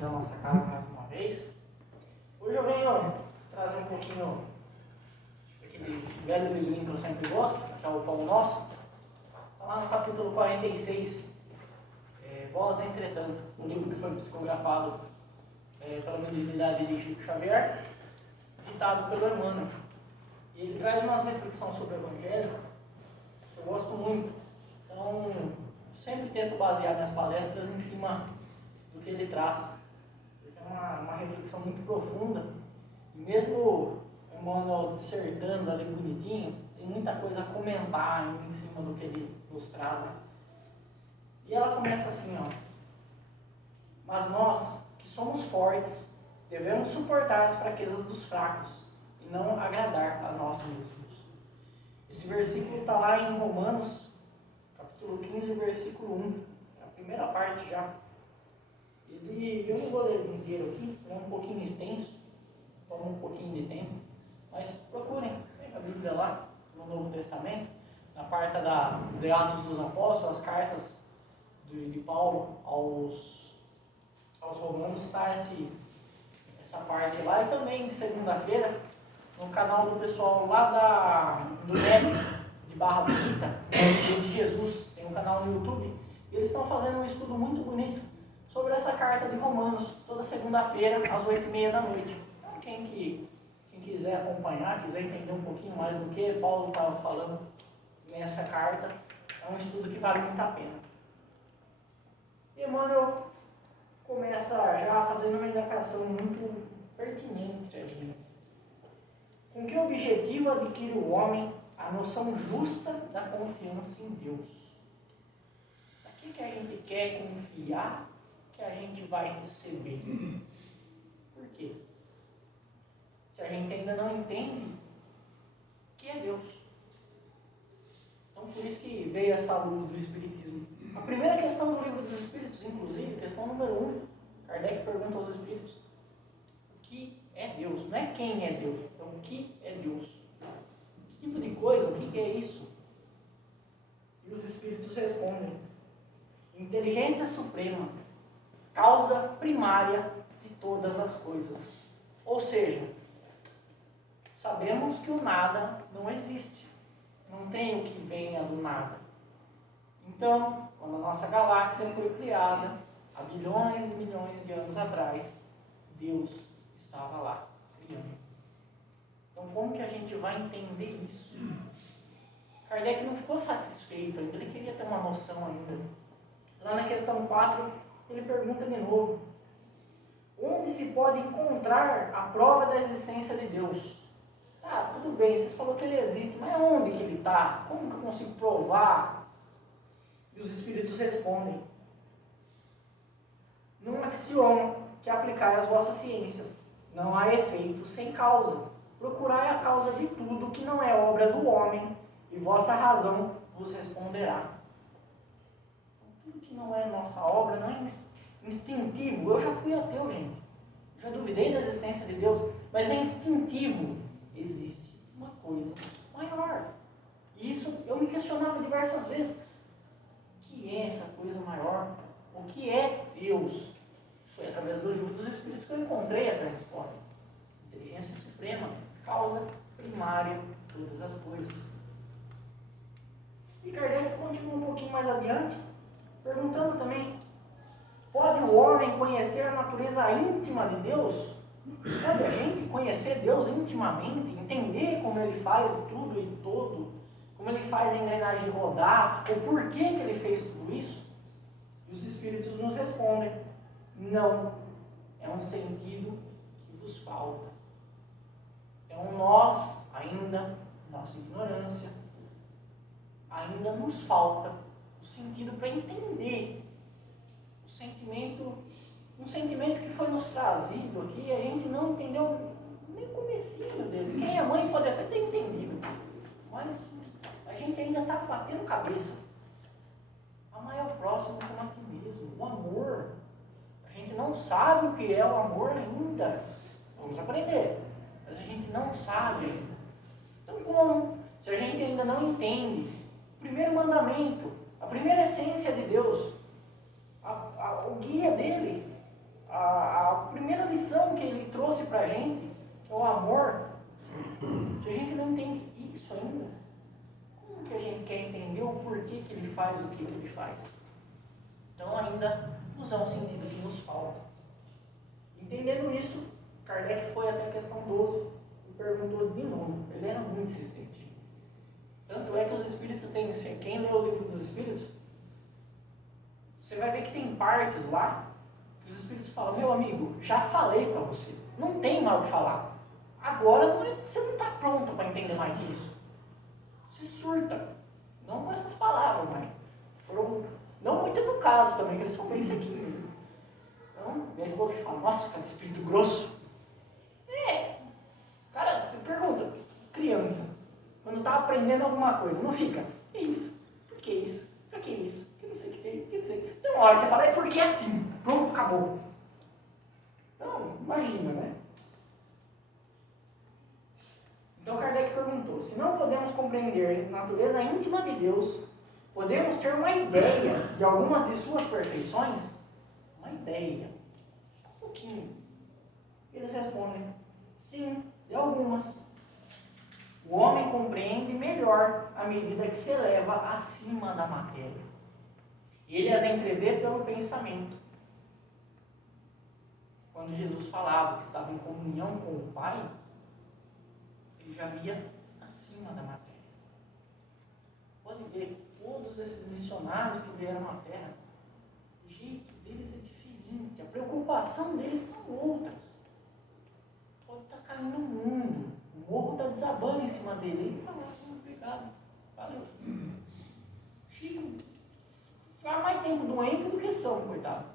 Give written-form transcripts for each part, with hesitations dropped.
bem-vindos à nossa casa mais uma vez. Hoje eu venho trazer um pouquinho daquele velho livrinho que eu sempre gosto, que é o Pão Nosso. Está lá no capítulo 46, Voz Entretanto, um livro que foi psicografado pela mediunidade de Chico Xavier, ditado pelo Emmanuel. E ele traz umas reflexões sobre o Evangelho que eu gosto muito. Então, sempre tento basear minhas palestras em cima do que ele traz, porque é uma reflexão muito profunda, e mesmo o Emmanuel dissertando ali bonitinho, tem muita coisa a comentar em cima do que ele nos traz, né? E ela começa assim, ó: mas nós, que somos fortes, devemos suportar as fraquezas dos fracos, e não agradar a nós mesmos. Esse versículo está lá em Romanos, capítulo 15, versículo 1, é a primeira parte já. Eu não vou ler ele inteiro aqui, é um pouquinho extenso, toma um pouquinho de tempo, mas procurem, pega a Bíblia lá, no Novo Testamento, na parte de Atos dos Apóstolos, as cartas de Paulo aos Romanos, está essa parte lá, e também de segunda-feira, no canal do pessoal lá do NEB, de Barra Bonita, de Jesus, tem um canal no YouTube, e eles estão fazendo um estudo muito bonito sobre essa carta de Romanos, toda segunda-feira, às 8h30 da noite. Então, quem quiser acompanhar, quiser entender um pouquinho mais do que Paulo estava falando nessa carta, é um estudo que vale muito a pena. E Emmanuel começa já fazendo uma indicação muito pertinente a gente. Com que objetivo adquire o homem a noção justa da confiança em Deus? Aqui que a gente quer confiar, que a gente vai receber. Por quê? Se a gente ainda não entende que é Deus. Então, por isso que veio essa luz do Espiritismo. A primeira questão do Livro dos Espíritos, inclusive, questão número 1, Kardec pergunta aos Espíritos: o que é Deus? Não é quem é Deus, então o que é Deus? Que tipo de coisa? O que é isso? E os Espíritos respondem: inteligência suprema, causa primária de todas as coisas. Ou seja, sabemos que o nada não existe. Não tem o que venha do nada. Então, quando a nossa galáxia foi criada, há bilhões e milhões de anos atrás, Deus estava lá, criando. Então, como que a gente vai entender isso? Kardec não ficou satisfeito ainda, ele queria ter uma noção ainda. Lá na questão 4, ele pergunta de novo: onde se pode encontrar a prova da existência de Deus? Ah, tudo bem, vocês falaram que ele existe, mas onde que ele está? Como que eu consigo provar? E os Espíritos respondem: num axioma que aplicai às vossas ciências, não há efeito sem causa. Procurai a causa de tudo que não é obra do homem, e vossa razão vos responderá. Tudo que não é nossa obra, não é instintivo. Eu já fui ateu, gente. Já duvidei da existência de Deus, mas é instintivo. Existe uma coisa maior. E isso eu me questionava diversas vezes. O que é essa coisa maior? O que é Deus? Foi através do Livro dos Espíritos que eu encontrei essa resposta. Inteligência suprema, causa primária de todas as coisas. E Kardec continua um pouquinho mais adiante, perguntando também: pode o homem conhecer a natureza íntima de Deus? Pode a gente conhecer Deus intimamente, entender como Ele faz tudo e todo, como Ele faz a engrenagem rodar, o porquê que Ele fez tudo isso? E os Espíritos nos respondem: não, é um sentido que vos falta. Então nós, ainda, nossa ignorância, ainda nos falta o sentido para entender um sentimento que foi nos trazido aqui e a gente não entendeu nem o comecinho dele. Quem é mãe pode até ter entendido, mas a gente ainda está batendo cabeça. Amar o próximo como a ti mesmo, o amor. A gente não sabe o que é o amor ainda. Vamos aprender, mas a gente não sabe ainda. Então como? Se a gente ainda não entende o primeiro mandamento, a primeira essência de Deus, o guia dele, A primeira lição que ele trouxe para a gente, que é o amor, se a gente não entende isso ainda, como que a gente quer entender o porquê que ele faz o que ele faz? Então ainda nos é um sentido que nos falta. Entendendo isso, Kardec foi até a questão 12 e perguntou de novo. Ele era muito insistente. Tanto é que os Espíritos têm, quem lê o livro dos Espíritos, você vai ver que tem partes lá que os Espíritos falam: meu amigo, já falei para você, não tem mais o que falar. Agora você não está pronto para entender mais que isso. Você surta. Não com essas palavras, mas foram não muito educados também, que eles são bem sequinhos. Então, minha esposa que fala: nossa, cara, espírito grosso. Cara, você pergunta, criança, quando está aprendendo alguma coisa, não fica: que isso? Por que isso? Por que isso? Que não sei o que tem, que não sei. Tem uma hora que você fala: é porque é assim. Pronto, acabou. Então, imagina, né? Então Kardec perguntou: se não podemos compreender a natureza íntima de Deus, podemos ter uma ideia de algumas de suas perfeições? Uma ideia. Só um pouquinho. Eles respondem: sim, de algumas. O homem compreende melhor à medida que se eleva acima da matéria. Ele as entrevê pelo pensamento. Quando Jesus falava que estava em comunhão com o Pai, ele já via acima da matéria. Pode ver, todos esses missionários que vieram à Terra, o jeito deles é diferente, a preocupação deles são outras. Pode estar caindo no mundo, o morro está desabando em cima dele, ele está lá, obrigado, valeu. Chico faz mais tempo doente do que são, coitado.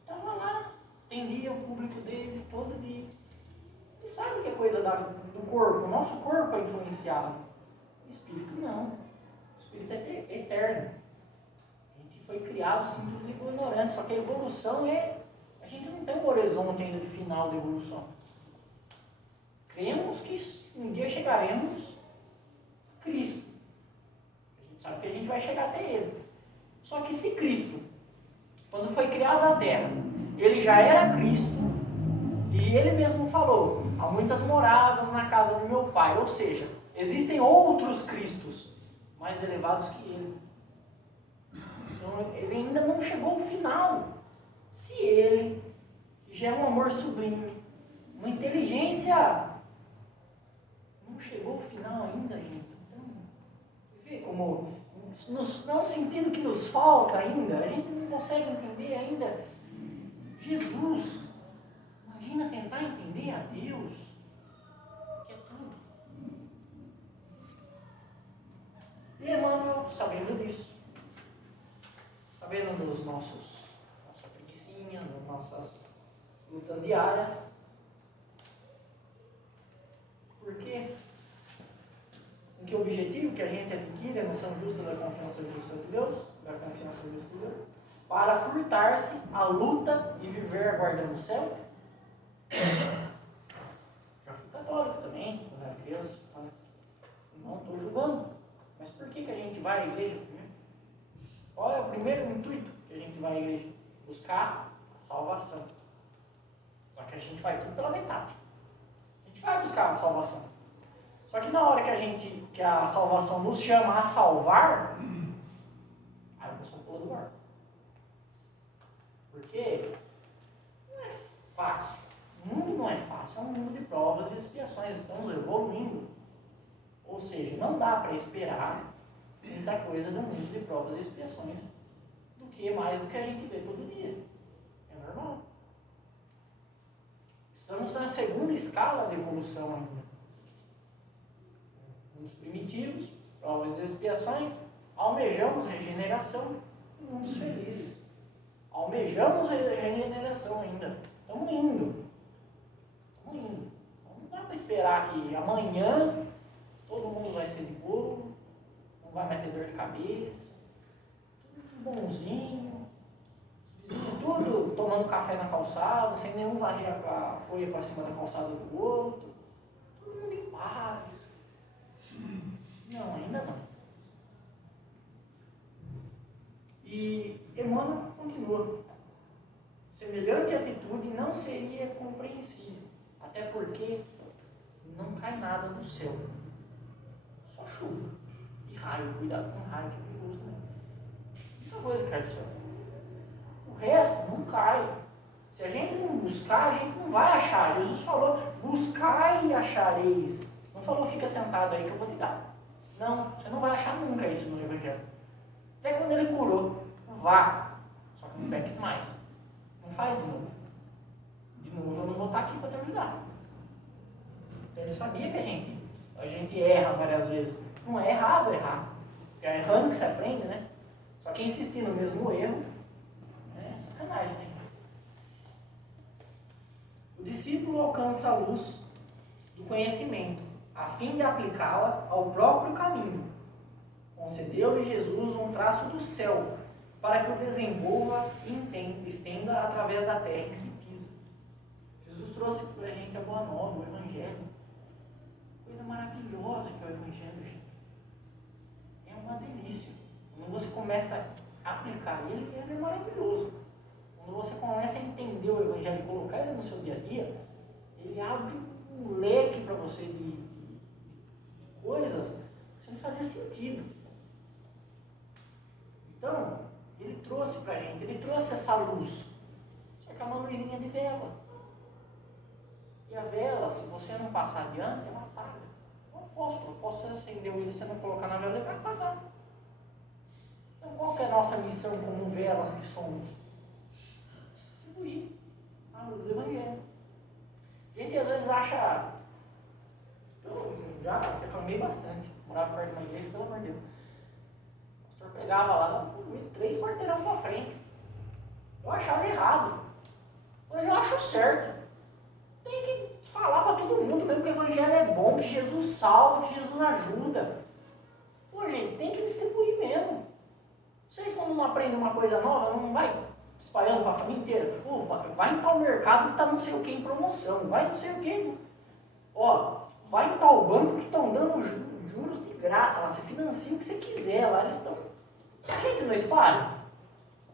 Estava lá, atendia o público dele todo dia. E sabe que é coisa do corpo? O nosso corpo é influenciado. O espírito não. O espírito é eterno. A gente foi criado simples e ignorante. Só que a evolução é... A gente não tem um horizonte ainda de final da evolução. Cremos que um dia chegaremos a Cristo. A gente sabe que a gente vai chegar até Ele. Só que se Cristo, quando foi criado a Terra, Ele já era Cristo, e Ele mesmo falou: há muitas moradas na casa do meu Pai. Ou seja, existem outros Cristos mais elevados que Ele. Então Ele ainda não chegou ao final. Se Ele, que já é um amor sublime, uma inteligência, não chegou ao final ainda, gente. Então, você vê como não é um sentido que nos falta ainda. A gente não consegue entender ainda Jesus. Imagina tentar entender a Deus, que é tudo. E Emmanuel, sabendo disso, sabendo dos nossa preguicinha, das nossas lutas diárias, por quê? Com que objetivo que a gente adquire a noção justa da confiança justa de Deus, para furtar-se a luta e viver aguardando o céu? Já fui católico também, quando era criança. Não estou julgando. Mas por que a gente vai à igreja primeiro? Qual é o primeiro intuito que a gente vai à igreja? Buscar a salvação. Só que a gente vai tudo pela metade. A gente vai buscar a salvação. Só que na hora que a salvação nos chama a salvar, aí a pessoa pula do barco. Porque não é fácil. O mundo não é fácil, é um mundo de provas e expiações. Estamos evoluindo. Ou seja, não dá para esperar muita coisa do mundo de provas e expiações do que mais do que a gente vê todo dia. É normal. Estamos na segunda escala de evolução ainda. Mundos primitivos, provas e expiações, almejamos regeneração e mundos felizes. Almejamos regeneração ainda. Estamos indo. Não dá para esperar que amanhã todo mundo vai ser de boa, não vai mais ter dor de cabeça, tudo bonzinho, vizinho tudo tomando café na calçada, sem nenhum varrer a folha para cima da calçada do outro, todo mundo em paz. Não, ainda não. E Emmanuel continua. Semelhante atitude não seria compreensível, até porque não cai nada do céu, só chuva e raio. Cuidado com raio, que é perigoso também. Isso é uma coisa que cai do céu. O resto não cai. Se a gente não buscar, a gente não vai achar. Jesus falou, buscai e achareis. Não falou, fica sentado aí que eu vou te dar. Não, você não vai achar nunca isso no Evangelho. Até quando ele curou, vá. Só que não peques mais. Não faz de novo. De novo eu não vou estar aqui para te ajudar. Então ele sabia que a gente erra várias vezes. Não é errado errar. Porque é errando que se aprende, né? Só que insistir no mesmo erro é sacanagem, né? O discípulo alcança a luz do conhecimento, a fim de aplicá-la ao próprio caminho. Concedeu-lhe Jesus um traço do céu, para que o desenvolva e estenda através da terra em que pisa. Jesus trouxe para a gente a boa nova, o Evangelho. Coisa maravilhosa que é o Evangelho, gente. É uma delícia. Quando você começa a aplicar ele, ele é maravilhoso. Quando você começa a entender o Evangelho e colocar ele no seu dia a dia, ele abre um leque para você de coisas que não fazia sentido. Então, ele trouxe para a gente, ele trouxe essa luz. Só que é uma luzinha de vela. E a vela, se você não passar adiante, ela apaga. É um fósforo. O fósforo acendeu ele, se você não colocar na vela, ele vai apagar. Então, qual que é a nossa missão como velas que somos? Distribuir a luz do Evangelho. A gente às vezes acha... Eu já reclamei bastante. Morava perto de uma igreja, pelo amor de Deus. O pastor pregava lá, 3 quarteirão para frente. Eu achava errado. Hoje eu acho certo. Tem que falar para todo mundo mesmo que o Evangelho é bom, que Jesus salva, que Jesus ajuda. Pô, gente, tem que distribuir mesmo. Vocês, quando não aprendem uma coisa nova, não vai espalhando para a família inteira. Pô, vai em tal mercado que está não sei o que em promoção. Vai não sei o que. Ó, vai em tal banco que estão dando juros de graça lá. Você financia o que você quiser lá. Eles estão... A gente não espalha.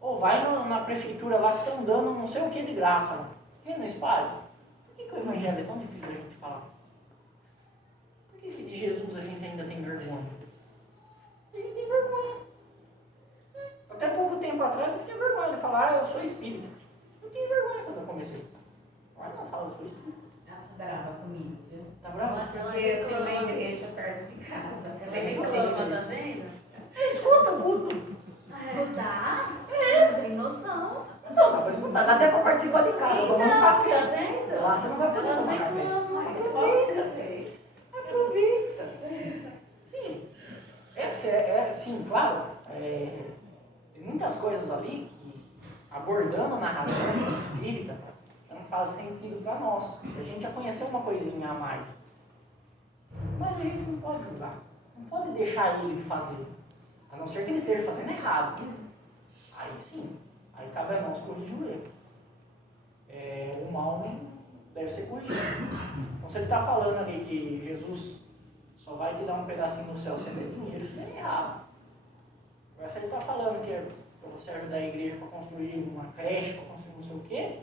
Ou vai na prefeitura lá que estão dando não sei o que de graça lá. A gente não espalha. Por que o Evangelho é tão difícil a gente falar? Por que de Jesus a gente ainda tem vergonha? A gente tem vergonha. Até pouco tempo atrás eu tinha vergonha de falar, eu sou espírita. Eu tinha vergonha quando eu comecei. Agora não falo, eu sou espírita. Ela tá brava comigo, viu? Tá brava? Porque tem uma igreja perto de casa. Você reclama também, né? Escuta, Guto. Escutar? É. Não tem noção. Não, dá pra escutar, dá até pra participar de casa, tomando um Tá café. vendo? Lá você não vai poder Elas tomar café. reclamam. Mas qual você fez? Aproveita. Sim. Sim, claro. Tem muitas coisas ali que, abordando a narração espírita, não faz sentido para nós. A gente já conheceu uma coisinha a mais. Mas a gente não pode julgar. Não pode deixar ele fazer. A não ser que ele esteja fazendo errado. Aí sim. Aí cabe a nós corrigir o erro. O mal deve ser corrigido. Então se ele está falando ali que Jesus só vai te dar um pedacinho no céu se der dinheiro, isso é errado. Agora se ele está falando que é para você ajudar a igreja para construir uma creche, para construir não sei o quê,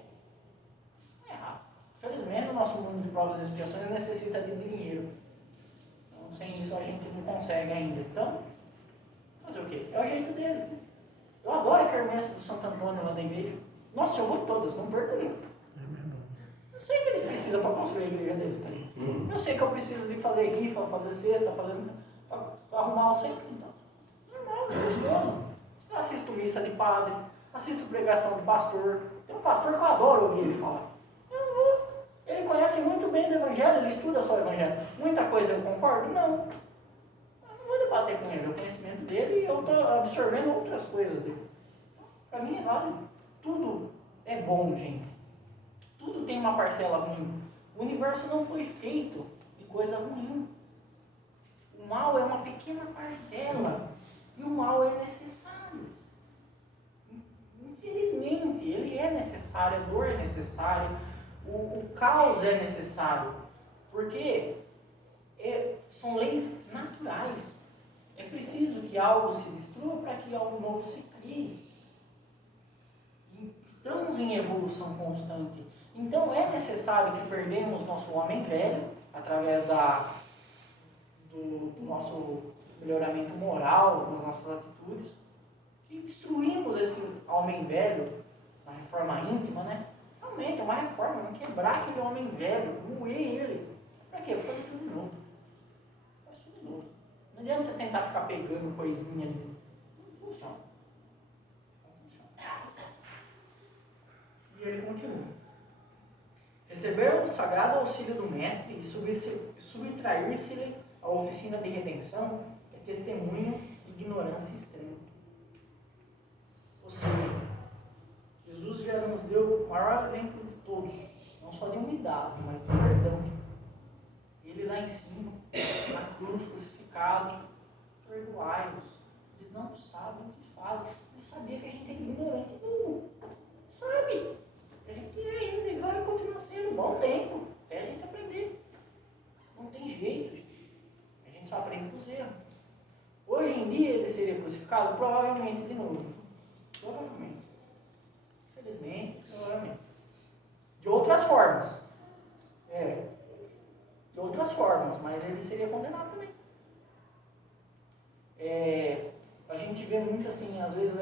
é errado. Infelizmente o nosso mundo de provas e expiações necessita de dinheiro. Então sem isso a gente não consegue ainda. Então, fazer o quê? É o jeito deles, né? Eu adoro a quermesse do Santo Antônio lá da igreja. Nossa, eu vou todas, não perco nenhum. Eu sei que eles precisam para construir a igreja deles, tá aí. Eu sei que eu preciso de fazer rifa, fazer cesta, para arrumar o centro, então. Normal, é gostoso. Eu assisto missa de padre, assisto pregação de pastor. Tem um pastor que eu adoro ouvir ele falar. Eu vou. Ele conhece muito bem do Evangelho, ele estuda só o Evangelho. Muita coisa eu concordo? Não. Eu não vou debater com ele, é o conhecimento dele e eu estou absorvendo outras coisas dele. Para mim é válido. Tudo é bom, gente. Tudo tem uma parcela ruim. O universo não foi feito de coisa ruim. O mal é uma pequena parcela. E o mal é necessário. Infelizmente, ele é necessário, a dor é necessária, o caos é necessário. Porque são leis naturais. É preciso que algo se destrua para que algo novo se crie. estamos em evolução constante. Então é necessário que perdemos nosso homem velho, através do nosso melhoramento moral, das nossas atitudes, e destruímos esse homem velho na reforma íntima, né? Realmente é uma reforma, não quebrar aquele homem velho, moer ele. Pra quê? Fazer tudo de novo. Faz tudo de novo. Não adianta você tentar ficar pegando coisinha ali. Não funciona. E ele continua. Receber o sagrado auxílio do Mestre e subtrair-se à oficina de redenção é testemunho de ignorância extrema. Ou seja, Jesus já nos deu o maior exemplo de todos, não só de humildade, mas de perdão. Ele lá em cima, na cruz, crucificado, perdoai-os, eles não sabem o que fazem. Ele sabia que a gente é ignorante, não sabe. A gente é ainda e vai continuar sendo um bom tempo, até a gente aprender. Não tem jeito, gente. A gente só aprende com os erros. Hoje em dia ele seria crucificado? Provavelmente de novo. Provavelmente. Infelizmente, provavelmente. De outras formas. De outras formas, mas ele seria condenado também. A gente vê muito assim, às vezes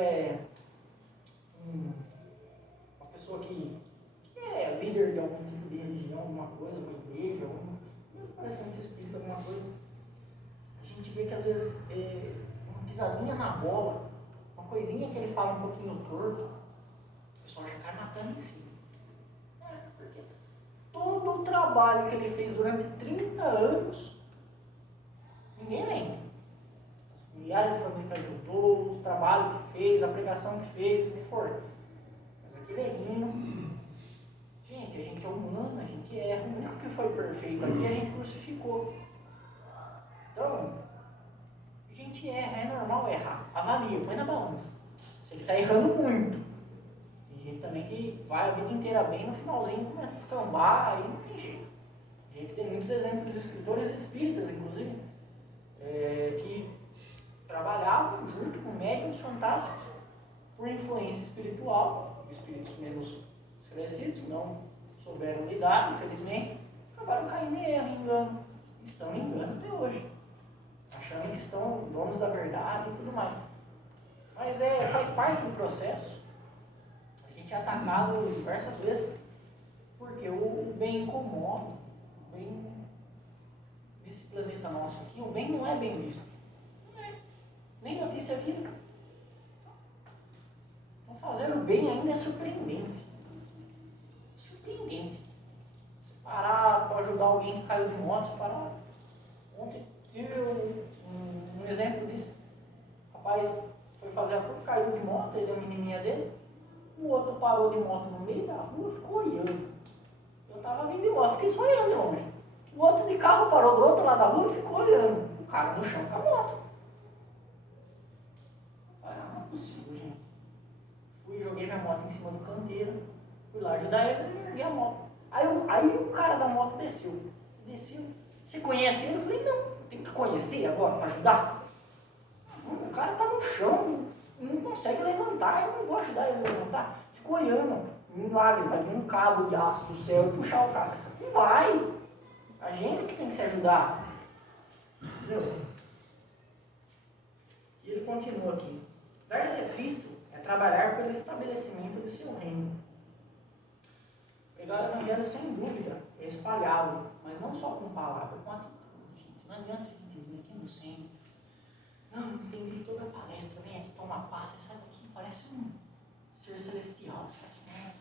uma pessoa que é líder de algum tipo de religião, alguma coisa, uma igreja, parece muito espírita, alguma coisa. A gente vê que às vezes uma pisadinha na bola, uma coisinha que ele fala um pouquinho torto, o pessoal já cai matando em cima. Porque todo o trabalho que ele fez durante 30 anos, ninguém lembra. As milhares de famílias que ajudou, o trabalho que fez, a pregação que fez, o que for. Mas aquele errinho, gente, a gente é humano, a gente erra. O único que foi perfeito aqui, a gente crucificou. Então, a gente erra, é normal errar. Avalia, põe na balança. Se ele está errando muito. Tem gente também que vai a vida inteira bem, no finalzinho começa a descambar, aí não tem jeito. A gente tem muitos exemplos de escritores espíritas, inclusive, que trabalhavam junto com médiuns fantásticos por influência espiritual, espíritos menos esclarecidos, não souberam lidar, infelizmente, acabaram caindo em erro, em engano. Estão em engano até hoje, achando que estão donos da verdade e tudo mais. Mas faz parte do processo. A gente é atacado diversas vezes, porque o bem incomoda. O bem, nesse planeta nosso aqui, o bem não é bem visto. Não é. Nem notícia vira. Então fazer o bem ainda é surpreendente. Surpreendente. Você parar para ajudar alguém que caiu de moto, você parar. Ontem tive um exemplo disso. O rapaz foi fazer a curva, caiu de moto, ele é a menininha dele. O outro parou de moto no meio da rua e ficou olhando. Eu estava vindo de moto, fiquei só olhando de longe. O outro de carro parou do outro lado da rua e ficou olhando. O cara no chão com a moto. Eu falei, não é possível, gente. Fui, joguei minha moto em cima do canteiro, fui lá ajudar ele e ergui a moto. Aí o cara da moto desceu. Você conhece ele? Eu falei, não, tem que conhecer agora para ajudar. O cara está no chão, não consegue levantar, eu não vou ajudar ele a levantar. Fico olhando, milagre, vai vir um cabo de aço do céu e puxar o cara. Não vai. A gente que tem que se ajudar. Entendeu? E ele continua aqui. Dar-se a Cristo é trabalhar pelo estabelecimento de seu reino. Pregar o Evangelho sem dúvida é espalhá-lo, mas não só com palavras, com atitude. Gente. Não adianta a gente vir aqui no centro. Não, entendi toda a palestra, vem aqui, toma paz, você sai daqui, parece um ser celestial, sabe?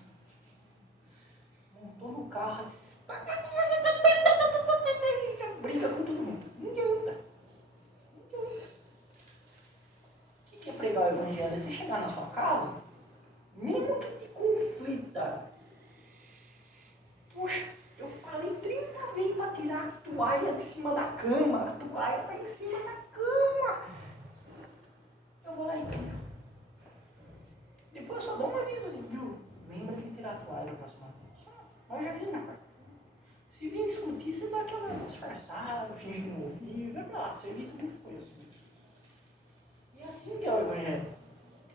Montou no carro, briga com todo mundo. Não adianta. O que é pregar o Evangelho? É você chegar na sua casa, mesmo que te conflita. Poxa, eu falei 30 vezes para tirar a toalha de cima da cama, a toalha está em cima da cama. Eu vou lá e tiro. Depois eu só dou um aviso ali, viu? Lembra de tirar a toalha da próxima vez. Mas já vi, né? Se vir discutir, você dá aquela disfarçada, finge que não ouviu, vai pra lá, você evita muita coisa assim. E é assim que é o Evangelho.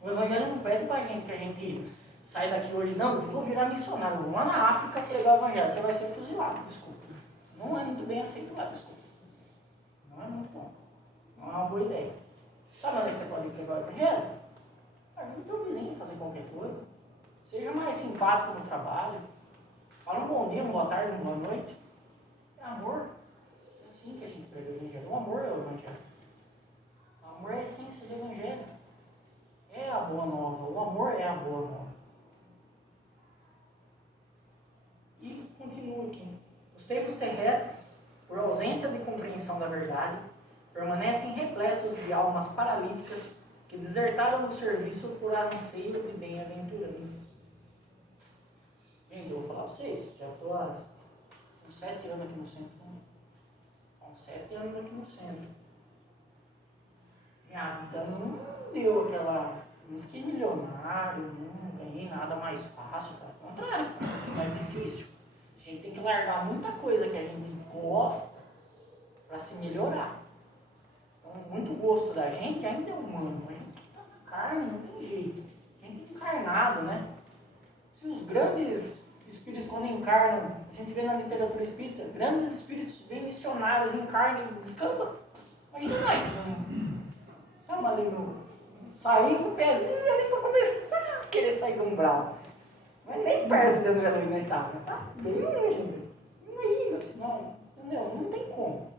O Evangelho não pede pra gente que a gente sai daqui hoje, não, vou virar missionário, vou lá na África pregar o evangelho, você vai ser fuzilado, desculpa. Não é muito bem aceito lá, desculpa. Não é muito bom. Não é uma boa ideia. Sabe onde é que você pode ir pregar o evangelho? Ajuda o teu vizinho a fazer qualquer coisa. Seja mais simpático no trabalho. Fala um bom dia, uma boa tarde, uma boa noite. É amor. É assim que a gente prega o evangelho. O amor é o evangelho. O amor é a essência do evangelho. É a boa nova. O amor é a boa nova. E continua aqui. Os tempos terrestres, por ausência de compreensão da verdade, permanecem repletos de almas paralíticas que desertaram do serviço por anseio de bem-aventurança. Gente, eu vou falar para vocês, já estou há uns 7 anos aqui no centro. Há uns 7 anos aqui no centro. Minha vida não deu aquela... Não fiquei milionário, não ganhei nada mais fácil, tá? Ao contrário, fica mais difícil. A gente tem que largar muita coisa que a gente gosta para se melhorar. Então, muito gosto da gente ainda é humano. A gente está na carne, não tem jeito. A gente é encarnado, né? Se os grandes espíritos, quando encarnam, a gente vê na literatura espírita, grandes espíritos bem missionários encarnam e descambam. Imagina nós, ali no... Sair com o pezinho ali para começar a querer sair do umbral. Não é nem perto de onde ela estava, tá? Bem longe. Imagina, senão, entendeu? Não tem como.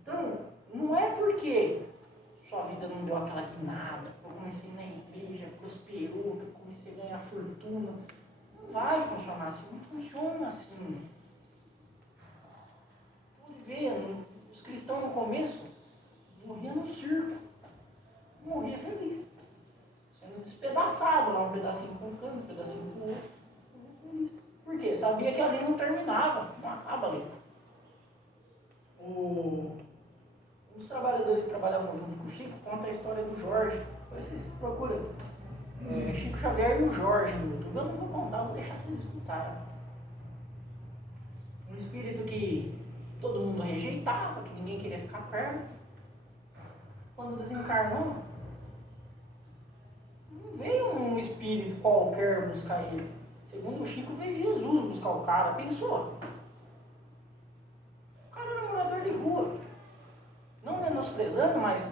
Então, não é porque sua vida não deu aquela guinada, eu comecei na igreja, prosperou, que eu comecei a ganhar fortuna. Não vai funcionar assim, não funciona assim. Pode ver, os cristãos no começo morriam no circo. Morria feliz. Sendo despedaçado lá, um pedacinho com um canto, um pedacinho com o outro. Morria feliz. Por quê? Sabia que ali não terminava, não acaba ali. Os trabalhadores que trabalhavam junto com o Chico contam a história do Jorge. Depois vocês procuram. Chico Xavier e o Jorge no YouTube. Eu não vou contar, vou deixar vocês escutarem. Um espírito que todo mundo rejeitava, que ninguém queria ficar perto. Quando desencarnou, não veio um espírito qualquer buscar ele. Segundo o Chico, veio Jesus buscar o cara. Pensou? O cara era morador de rua. Não menosprezando, mas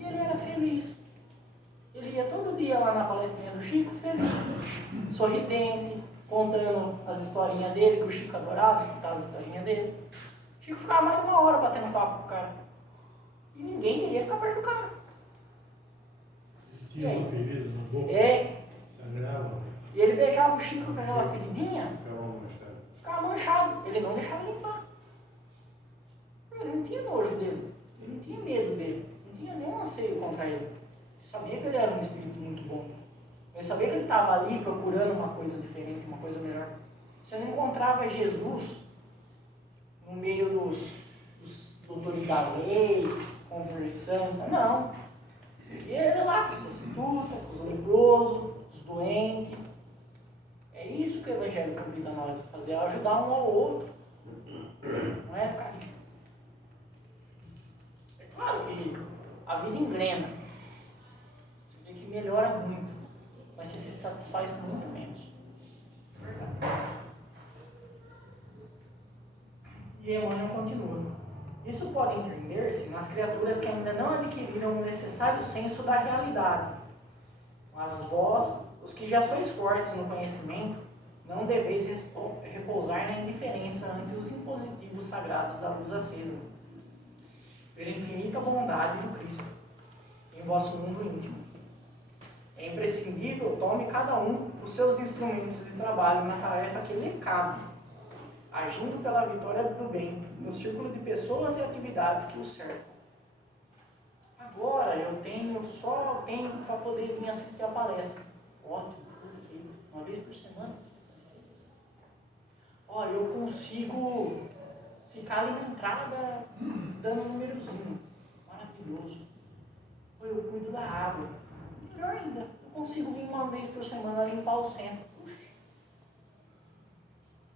ele era feliz. Ele ia todo dia lá na palestrinha do Chico, feliz, sorridente, contando as historinhas dele, que o Chico adorava, escutava as historinhas dele. O Chico ficava mais de 1 hora batendo papo com o cara. E ninguém queria ficar perto do cara. Tinha uma ferida no boca? Sangrava? E ele beijava o Chico com aquela feridinha. Ficava manchado. Ficava manchado. Ele não deixava limpar. Ele não tinha nojo dele. Ele não tinha medo dele. Não tinha nenhum anseio contra ele. Ele sabia que ele era um espírito muito bom. Ele sabia que ele estava ali procurando uma coisa diferente, uma coisa melhor. Você não encontrava Jesus no meio dos doutores da lei, conversando. Não. E ele lá com as prostitutas, com os leprosos, os doentes. É isso que o Evangelho convida nós a fazer, é ajudar um ao outro. Não é ficar rico. É claro que a vida engrena. Você vê que melhora muito, mas você se satisfaz com muito menos. Verdade. E Emmanuel continua. Isso pode entender-se nas criaturas que ainda não adquiriram o necessário senso da realidade. Mas vós, os que já sois fortes no conhecimento, não deveis repousar na indiferença ante os impositivos sagrados da luz acesa, pela infinita bondade do Cristo, em vosso mundo íntimo. É imprescindível tome cada um os seus instrumentos de trabalho na tarefa que lhe cabe, agindo pela vitória do bem, no círculo de pessoas e atividades que o cercam. Agora eu tenho só tempo para poder vir assistir a palestra. Ótimo, uma vez por semana. Olha, eu consigo ficar ali na entrada dando um númerozinho. Maravilhoso. Ou eu cuido da água. Melhor ainda, eu consigo vir uma vez por semana limpar o centro. Puxa.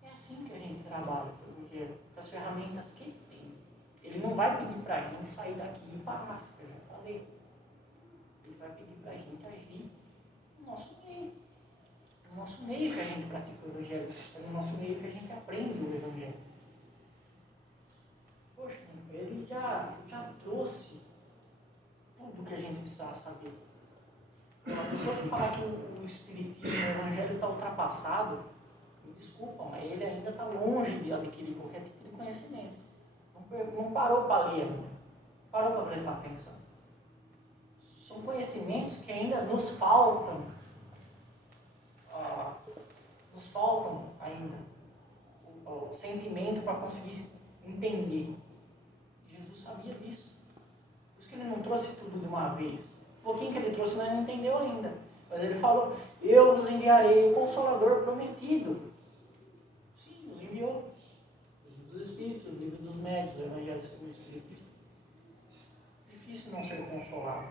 É assim que a gente trabalha, porque com as ferramentas que tem. Ele não vai pedir para a gente sair daqui e ir para a África, já falei. Ele vai pedir para a gente agir no nosso meio que a gente pratica o Evangelho, é no nosso meio que a gente aprende o Evangelho. Poxa, ele já trouxe tudo que a gente precisava saber. Uma pessoa que fala que o Espiritismo, o Evangelho está ultrapassado, me desculpa, mas ele ainda está longe de adquirir qualquer tipo de conhecimento. Não parou para ler, parou para prestar atenção. São conhecimentos que ainda nos faltam. Nos faltam ainda o sentimento para conseguir entender. Jesus sabia disso. Por isso que ele não trouxe tudo de uma vez. Um pouquinho que ele trouxe nós não entendeu ainda. Mas ele falou, eu vos enviarei o Consolador prometido. Sim, nos enviou. O livro dos Espíritos, o livro dos Médios, o Evangelho segundo o Espiritismo. Difícil não ser consolado.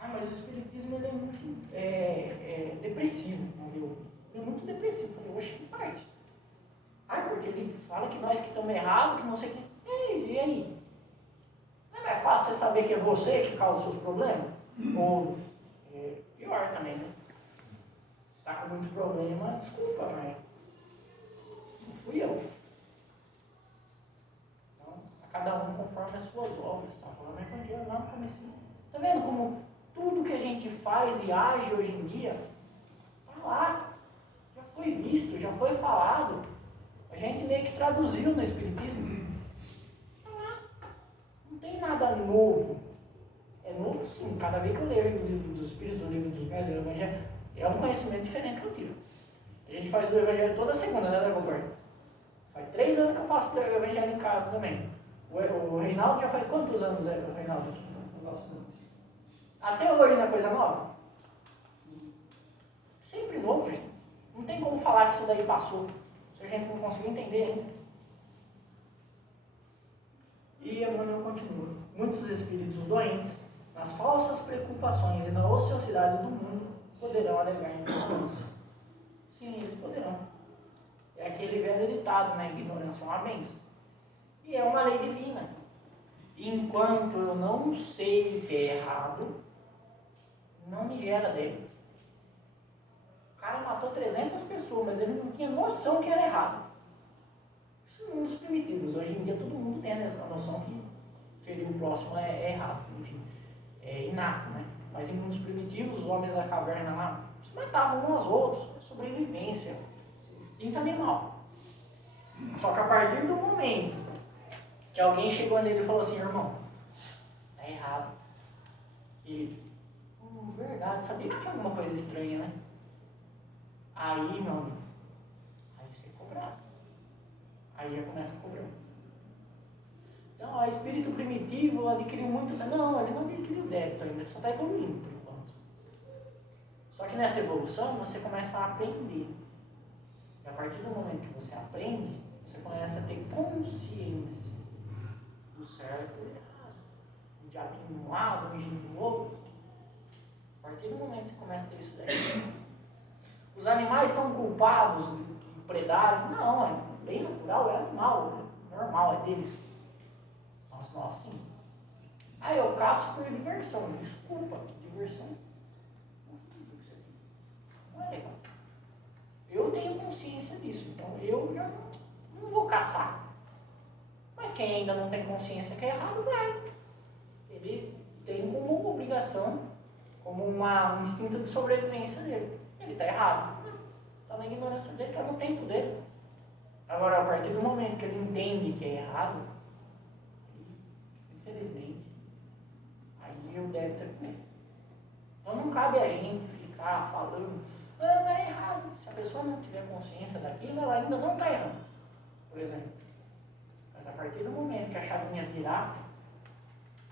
Mas o Espiritismo ele é muito depressivo, não viu? Ele é muito depressivo. Eu falei, oxe, que parte? Porque ele fala que nós que estamos errados, que não sei o que. E aí? Não é mais fácil você saber que é você que causa os seus problemas? Ou, pior também, né? Se está com muito problema, desculpa, mas não fui eu. Então, a cada um conforme as suas obras. Está falando no Evangelho lá no comecinho. Está vendo como tudo que a gente faz e age hoje em dia, está lá. Já foi visto, já foi falado. A gente meio que traduziu no Espiritismo. Está lá. Não tem nada novo. É novo sim. Cada vez que eu leio o livro dos Espíritos, o livro dos Médios, o Evangelho, é um conhecimento diferente que eu tiro. A gente faz o Evangelho toda semana, né, Leopoldo? Faz 3 anos que eu faço o Evangelho em casa também. O Reinaldo já faz quantos anos o Reinaldo? Até hoje não é coisa nova? Sempre novo, gente. Não tem como falar que isso daí passou, se a gente não conseguir entender ainda. E Emmanuel continua. Muitos espíritos doentes, nas falsas preocupações e na ociosidade do mundo, poderão alegar ignorância. Sim, eles poderão. É aquele velho ditado, né? Ignorância é uma bênção. E é uma lei divina. Enquanto eu não sei o que é errado, não me gera débito. O cara matou 300 pessoas, mas ele não tinha noção que era errado. Isso é um dos primitivos. Hoje em dia todo mundo tem a noção que ferir o próximo é errado. Enfim, é inato, né? Mas em muitos primitivos, os homens da caverna lá, se matavam uns aos outros. Sobrevivência, instinto animal. Só que a partir do momento que alguém chegou nele e falou assim, irmão, tá errado. E verdade, sabia que tinha alguma coisa estranha, né? Aí, meu amigo, aí você é cobrado. Aí já começa a cobrança. Então, o espírito primitivo adquiriu muito. Não, ele não adquiriu débito ainda, ele só está evoluindo por enquanto. Só que nessa evolução você começa a aprender. E a partir do momento que você aprende, você começa a ter consciência do certo e do errado. O diabinho de um lado, o anjinho do outro. A partir do momento que você começa a ter isso daí, os animais são culpados de predarem? Não, é bem natural, é animal, é normal, é deles. Nós sim. Aí eu caço por diversão, desculpa, diversão horrível que você tem. Não é legal. Eu tenho consciência disso, então eu já não vou caçar. Mas quem ainda não tem consciência que é errado, vai. Ele tem como obrigação, como um instinto de sobrevivência dele. Ele está errado. Está na ignorância dele, está no tempo dele. Agora, a partir do momento que ele entende que é errado, infelizmente, aí o débito é com ele. Então não cabe a gente ficar falando, não é errado. Se a pessoa não tiver consciência daquilo, ela ainda não está errando, por exemplo. Mas a partir do momento que a chavinha virar,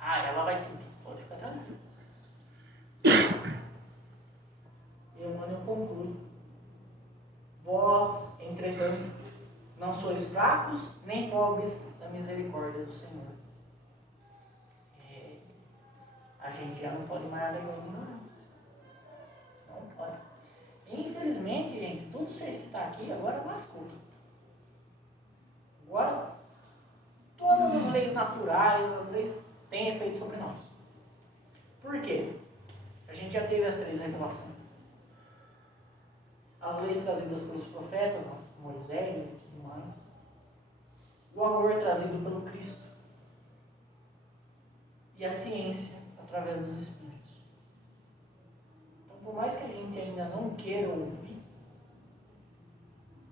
ela vai sentir, pode ficar tranquilo. E Emmanuel conclui. Vós, entretanto, não sois fracos nem pobres da misericórdia do Senhor. A gente já não pode mais alegar ignorância. Não pode. Infelizmente, gente, todos vocês que estão aqui agora lascou. Agora, todas as leis naturais, as leis têm efeito sobre nós. Por quê? A gente já teve as 3 revelações. as leis trazidas pelos profetas, Moisés e tudo mais, o amor trazido pelo Cristo e a ciência através dos Espíritos. Então, por mais que a gente ainda não queira ouvir,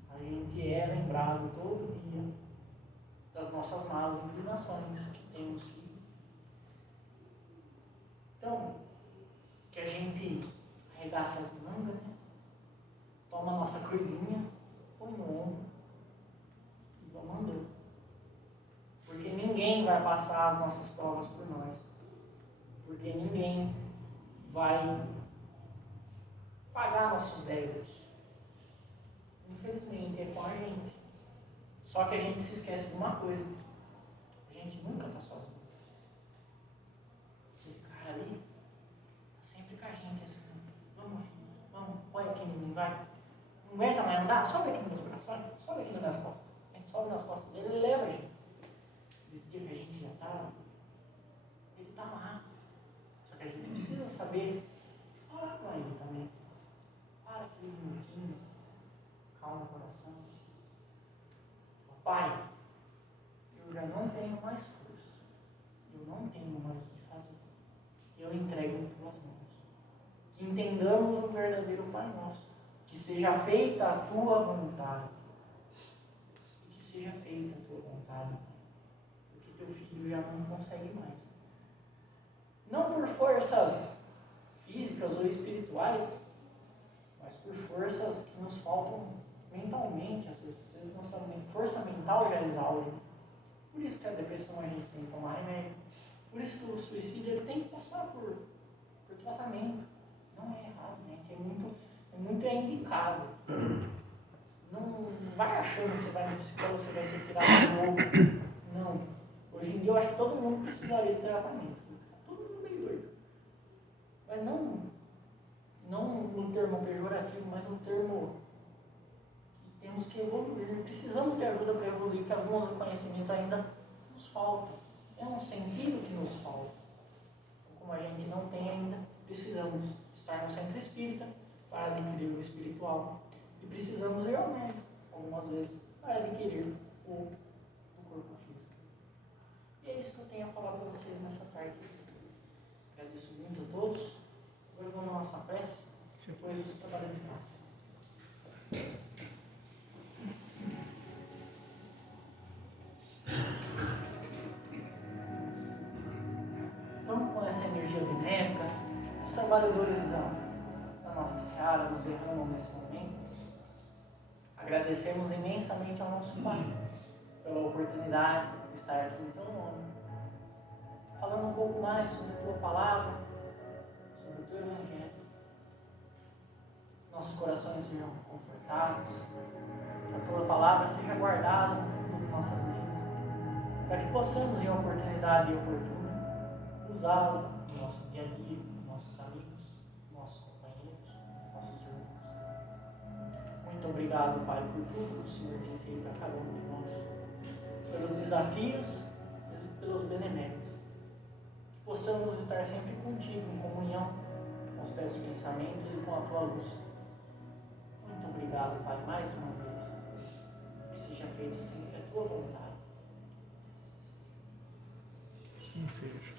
a gente é lembrado todo dia das nossas más inclinações que temos que. Então, que a gente arregaça as mangas, né? Toma a nossa cruzinha, põe no ombro e vamos andando. Porque ninguém vai passar as nossas provas por nós. Porque ninguém vai pagar nossos débitos. Infelizmente, é com a gente. Só que a gente se esquece de uma coisa. A gente nunca está sozinho. Aquele cara ali está sempre com a gente assim. Vamos, filho, vamos, põe aqui em mim, vai. Não aguenta mais andar? Sobe aqui nos meus braços, olha. Sobe aqui nas minhas costas. A gente sobe nas costas dele, ele leva a gente. Esse dia que a gente já está, ele está amarrado. Só que a gente precisa saber falar com ele também. Para aquele minutinho, calma o coração. Pai, eu já não tenho mais força. Eu não tenho mais o que fazer. Eu entrego em tuas mãos. Que entendamos o verdadeiro Pai Nosso. Que seja feita a tua vontade. E que seja feita a tua vontade. Porque teu filho já não consegue mais. Não por forças físicas ou espirituais, mas por forças que nos faltam mentalmente, às vezes nossa força mental já exaure. Por isso que a depressão a gente tem que tomar remédio. Por isso que o suicídio ele tem que passar por tratamento. Não é errado, né? É muito indicado. Não vai achando que você vai no psicólogo, você vai ser tirado de novo. Não. Hoje em dia eu acho que todo mundo precisaria de tratamento. Todo mundo meio doido. Mas não no termo pejorativo, mas no termo que temos que evoluir. Precisamos de ajuda para evoluir, que alguns conhecimentos ainda nos faltam. É um sentido que nos falta. Como a gente não tem ainda, precisamos estar no centro espírita para adquirir o espiritual. E precisamos ir ao médico, algumas vezes, para adquirir o corpo físico. E é isso que eu tenho a falar para vocês nessa tarde. Agradeço muito a todos. Agora vamos à nossa prece, depois dos trabalhos de classe. Vamos com essa energia benéfica, os trabalhadores da nossa seara nos derramam nesse momento. Agradecemos imensamente ao nosso Pai pela oportunidade de estar aqui em teu nome, falando um pouco mais sobre a tua palavra, sobre o teu evangelho. Nossos corações sejam confortados, que a tua palavra seja guardada no fundo de nossas mentes, para que possamos, em oportunidade oportuna, usá-la no nosso dia a dia, nos nossos amigos, nossos companheiros, nossos irmãos. Muito obrigado, Pai, por tudo que o Senhor tem feito a cada um de nós, pelos desafios e pelos beneméritos. Que possamos estar sempre contigo, em comunhão com os teus pensamentos e com a tua luz. Muito obrigado, Pai, mais uma vez. Que seja feita sempre a tua vontade. Sim seja.